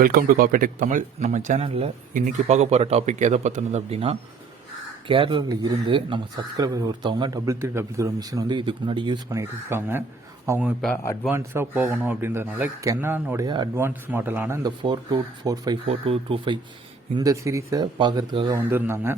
Welcome to காப்பிடெக் Tamil. நம்ம சேனலில் இன்றைக்கி பார்க்க போகிற டாபிக் எதை பற்றினது அப்படின்னா, கேரளாவில் இருந்து நம்ம சப்ஸ்கிரைபர் ஒருத்தவங்க 3300 மிஷின் வந்து இதுக்கு முன்னாடி யூஸ் பண்ணிகிட்டு இருக்காங்க. அவங்க இப்போ அட்வான்ஸாக போகணும் அப்படின்றதுனால கெனானுடைய அட்வான்ஸ் மாடலான இந்த 4245 4225 இந்த சீரீஸை பார்க்குறதுக்காக வந்திருந்தாங்க.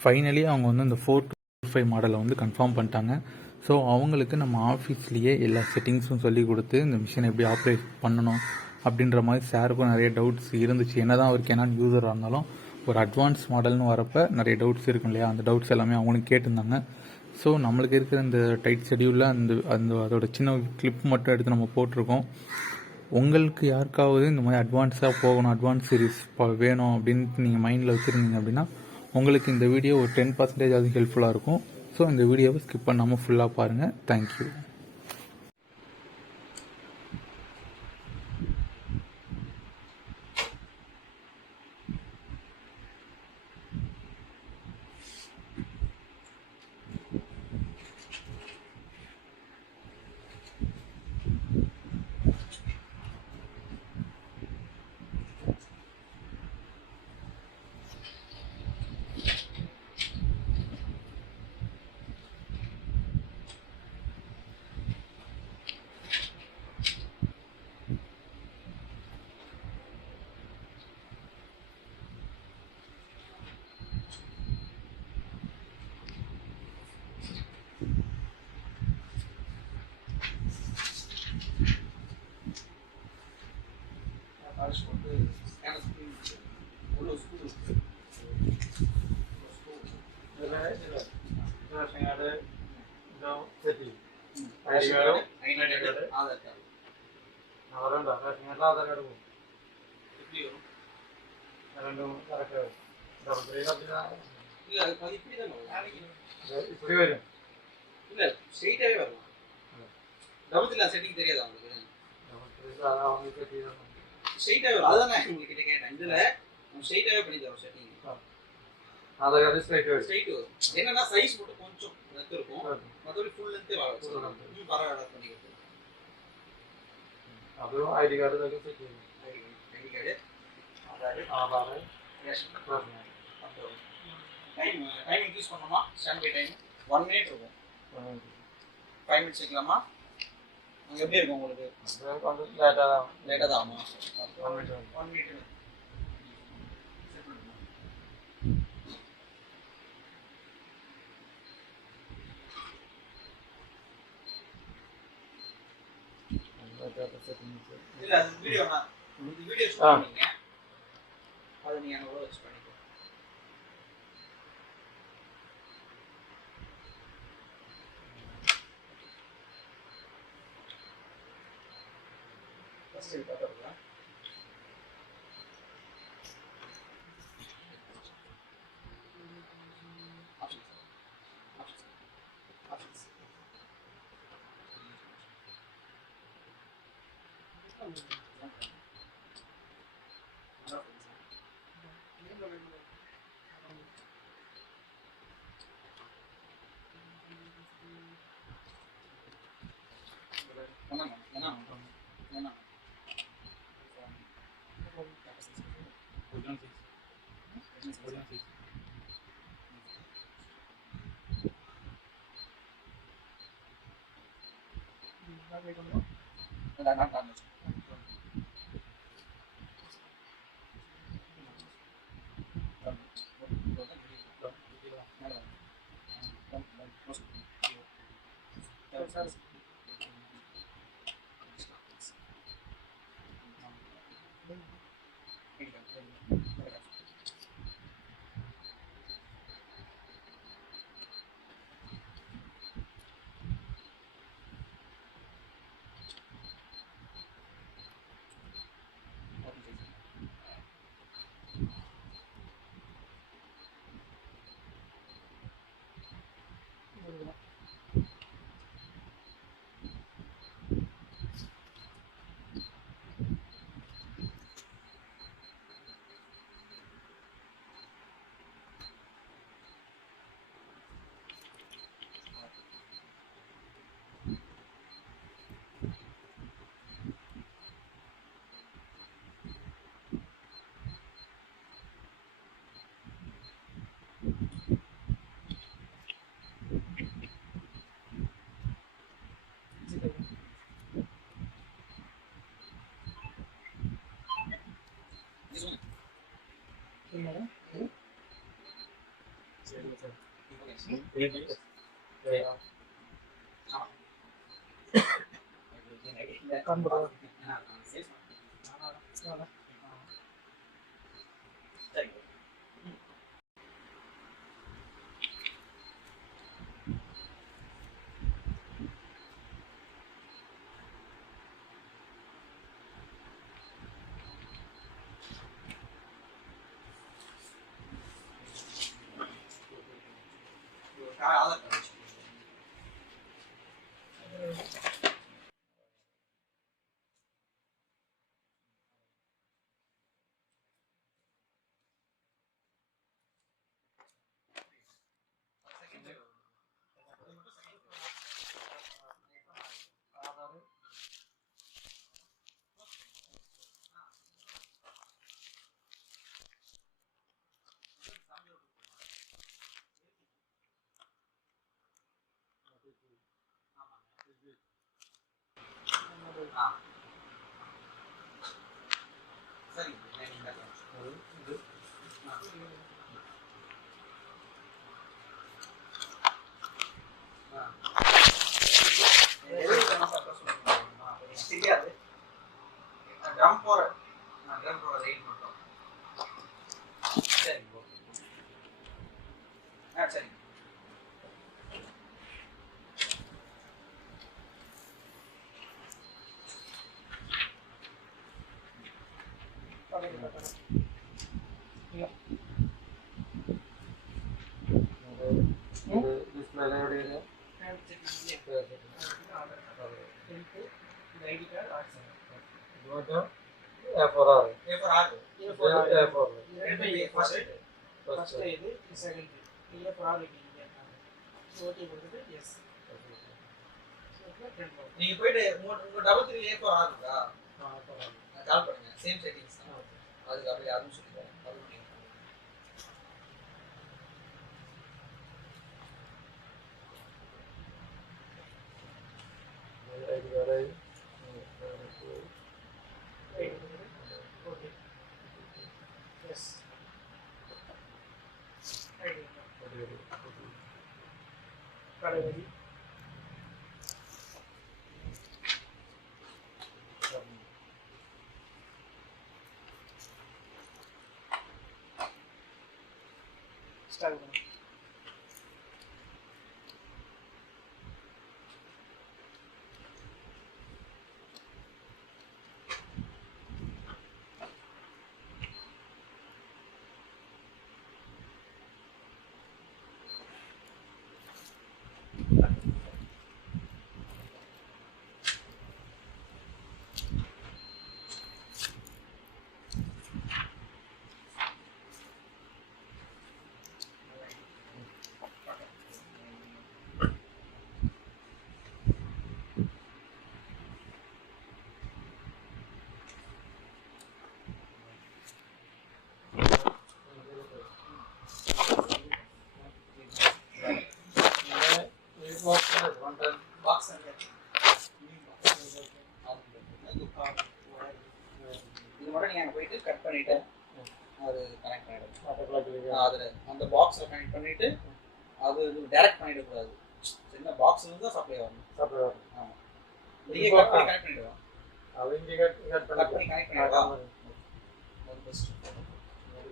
ஃபைனலி அவங்க வந்து இந்த 425 மாடலை வந்து கன்ஃபார்ம் பண்ணிட்டாங்க. ஸோ அவங்களுக்கு நம்ம ஆஃபீஸ்லேயே எல்லா செட்டிங்ஸும் சொல்லி கொடுத்து இந்த மிஷினை எப்படி ஆப்ரேட் பண்ணணும் அப்படின்ற மாதிரி சாருக்கும் நிறைய டவுட்ஸ் இருந்துச்சு. என்ன தான் அவர் கேனான் யூஸராக இருந்தாலும் ஒரு அட்வான்ஸ் மாடல்னு வரப்போ நிறைய டவுட்ஸ் இருக்கும் இல்லையா, அந்த டவுட்ஸ் எல்லாமே அவங்களும் கேட்டிருந்தாங்க. ஸோ நம்மளுக்கு இருக்கிற இந்த டைட் ஷெடியூலில் அதோட சின்ன கிளிப் மட்டும் எடுத்து நம்ம போட்டிருக்கோம். உங்களுக்கு யாருக்காவது இந்த மாதிரி அட்வான்ஸாக போகணும், அட்வான்ஸ் சீரிஸ் வேணும் அப்படின்ட்டு நீங்கள் மைண்டில் வச்சுருந்தீங்க அப்படின்னா உங்களுக்கு இந்த வீடியோ ஒரு 10% ஹெல்ப்ஃபுல்லாக இருக்கும். ஸோ இந்த வீடியோவை ஸ்கிப் பண்ணாமல் ஃபுல்லாக பாருங்கள். தேங்க்யூ. செட்டிங் தெரியாதா உங்களுக்கு? ஸ்ட்ரைட்டாவே வரும். அதான் நான் உங்களுக்கு கிட்ட கேட்டேன். இதுல நம்ம ஸ்ட்ரைட்டாவே பண்ணி தரோம் செட்டிங். அத ஸ்ட்ரைட் வரும். என்னன்னா சைஸ் மட்டும் கொஞ்சம் லென்த் இருக்கும். மத்தபடி ஃபுல் லென்த்தே வர வச்சிருக்கோம். இது பரவாயில்லை பண்ணி கொடுத்துருவோம். அதுவும் ஐடி கார்டு தான் செட் பண்ணுங்க. ID card Aadhaar ration time increase பண்ணோமா? ஸ்டாண்ட் பை டைம் 1 மினிட் இருக்கும். 5 மினிட்ஸ் வைக்கலாமா? அங்கே எப்படி இருக்கும் உங்களுக்கு? லேட்டாக தான் ஆகும். 1 மினிட் இல்லை, அது வீடியோ ஷூட் பண்ணீங்க, அதை நீங்கள் அங்கே வச்சு பண்ணிக்கோ. ஃபஸ்ட்டு இது பார்த்துருக்கா ஆதார் கார்டு சரி தெரியாது ட்ரம் போற ட்ரம் போற ரைட் மட்டும் சரி சரி ஐடி கார்டு A4 ஆறு ஃபர்ஸ்ட் இது செகண்ட் A4 ஆறு ஓகே கொடுத்துட்டு எஸ் நீங்க போயிட்டு உங்க டபுள் 3 A4 ஆறு இருக்கா கால் பண்ணுங்க சேம் செட்டிங்ஸ் தான் அதுக்கு அப்படியே யாரும் சொல்லுங்க அது நீங்க ஓகே எஸ் கடைவரி ஸ்டார்ட் பண்ணுங்க பாக்ஸ் இது மட்டும் நீங்க அங்க போயிட்டு கட் பண்ணிட்டு அது கனெக்ட் பண்ணிடுங்க அதுல அந்த பாக்ஸ்ல கனெக்ட் பண்ணிட்டு அது டைரக்ட் பண்ணிட கூடாது சின்ன பாக்ஸ்ல இருந்து தான் சப்ளை ஆகும் ஆமா நீங்க கட் பண்ணி கனெக்ட் பண்ணிடுங்க அது இங்க கட் பண்ணி கனெக்ட் பண்ணிடுங்க அது best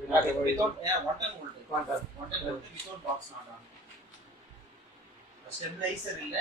without 110 volt 110 volt without box not on stabilizer இல்ல